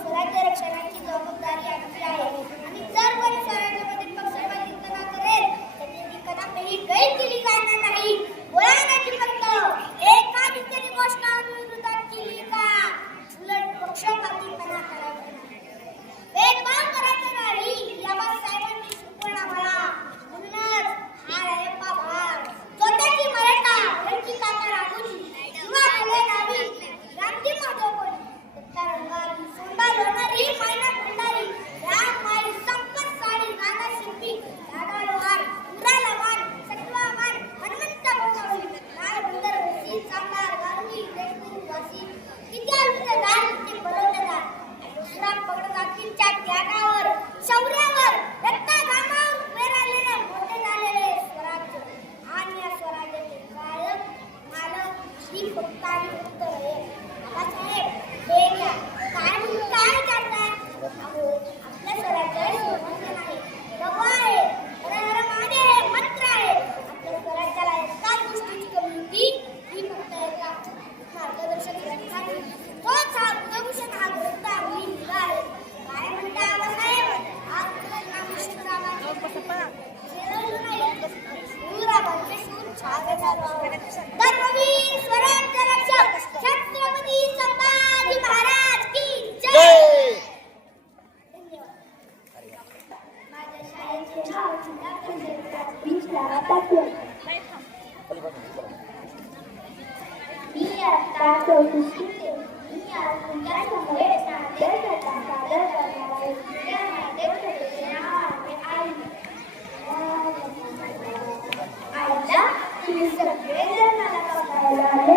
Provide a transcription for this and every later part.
ಸ್ವರಾಜ್ಯ ರಕ್ಷಣಾ ಕಿಲೋಪಕಾರಿ मी आता चौकशीचे मी आज तुमच्या समोर नाट्य कथा सादर करणार आहे त्या नाट्य कथेचे नाव आहे आई आईला तुम्ही सगळेजण मला बघायला आले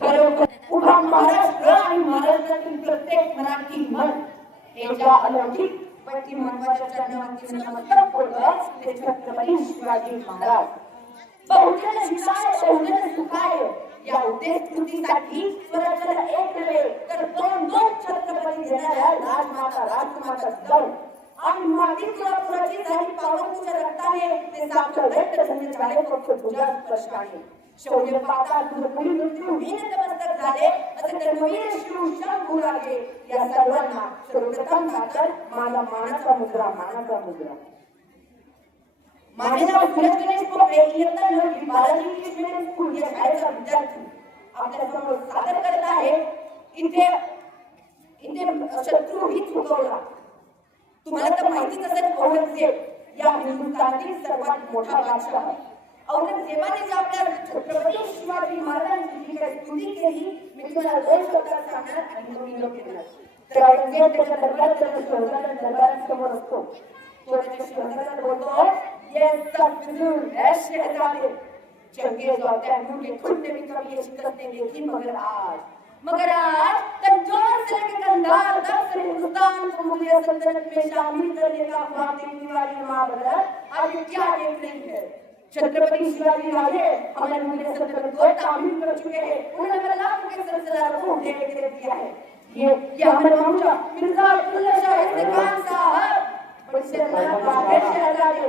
खरोखर उभा महाराष्ट्र आणि महाराष्ट्रातील प्रत्येक मराठी मन यांच्या अलौकिक महत्त्वाच्या नमस्कार ते छत्रपती शिवाजी महाराज बहुजन हिताय बहुजन सुखाय या उद्देश कृतीसाठी स्वराज्याला एक नव्हे तर दोन दोन छत्रपती देणाऱ्या राजमाता राजमाता आणि माती सुरापुराची झाली पावनच्या रक्ताने ते साक्षर व्यक्त झाले झाले शौर्य पाहता तुझं पुढे मृत्यू हीन नमस्कार झाले असे धर्मवीर शिव शंभू लागले. या सर्वांना सर्वप्रथम घातर माझा मानाचा मुद्रा मानाचा मुद्रा. माझे नाव सुरेश गणेश पोपरे इयत्ता नववी बालाजी इंग्लिश मिडियम स्कूल या शाळेचा विद्यार्थी. आपल्यासमोर सादर करत आहे इथे इथे शत्रू ही चुकवला तुम्हाला तर माहितीच असेल औरंगजेब या हिंदुस्थानातील सर्वात मोठा बादशाह औरंगजेबाने जे आपल्या छत्रपती शिवाजी महाराजांची स्तुती केली मी तुम्हाला दोन शब्दात सांगणार आणि तो निरोप देणार तर औरंगज़ेब त्याच्या दरबारात त्याच्या शहजाच्या दरबारात समोर असतो तो त्याच्या शहजाला बोलतो ये सतगुरु है शहजादे चंगेज और तैमूर के खुद ने भी कभी ये शिकस्त नहीं देखी, मगर आज मगर आज तंजौर से लेकर कंधार से हिंदुस्तान को मुगलिया सल्तनत में शामिल करने का ख्वाब देखने वाली महाभारत आज क्या देख रही है? छत्रपति शिवाजी राजे हमारे मुगलिया सल्तनत को तामील कर चुके हैं। उन्होंने लाखों के सरदार को उठे के दिया है। ये ये हमारे मामूजा मिर्ज़ा अब्दुल्ला शाह खान साहब, बड़े बाबे शहजादे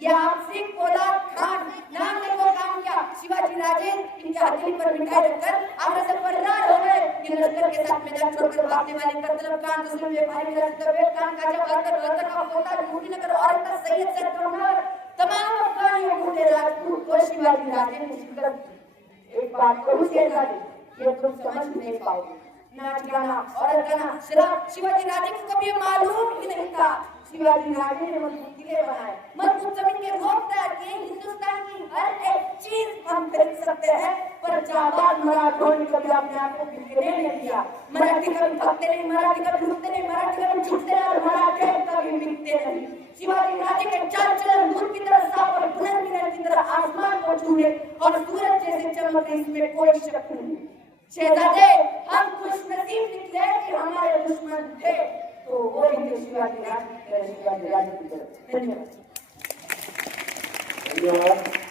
ये आपसी पोलाद खान, नाम ने वो काम किया। शिवाजी राजे इनके हथेली पर मिठाई रखकर आगरा से फरार हो गए। ये लश्कर के साथ मैदान छोड़कर भागने वाले करतलब खान दुश्मन व्यापारी मेरा दबेर खान काजा बहादुर बहत्तर का पोता लूटी नगर और इनका सैयद सर कमर। तमाम अफगानियों को राजपूत को शिवाजी राजे ने शिकस्त एक बात करूँ शहजादे ये तुम समझ नहीं पाओगे। नाच गाना और गाना, शराब, शिवाजी राजे को कभी मालूम ही नहीं था। शिवाजी राजे ने मज़बूत किले बनाए। मज़बूत ज़मीन के रोक तैयार किए। हिंदुस्तान की हर एक चीज़ हम खरीद सकते हैं, पर जाबाज मराठों ने कभी अपने आप को बिकने नहीं दिया। मराठी कभी भगते नहीं, मराठी कभी रुकते नहीं, मराठी कभी झुकते नहीं, और मराठे कभी बिकते नहीं। शिवाजी राजे के चाल चलन दूर की तरह साफ़ और बुलंद मीनार की तरह आसमान को छूने और सूरज जैसे चमकने इसमें कोई शक नहीं। शहजादे, हम खुशनसीब निकले कि हमारे दुश्मन थे। तो वो इनके थे शिवाजी राजे शिवाजी राजे धन्यवाद. धन्यवाद.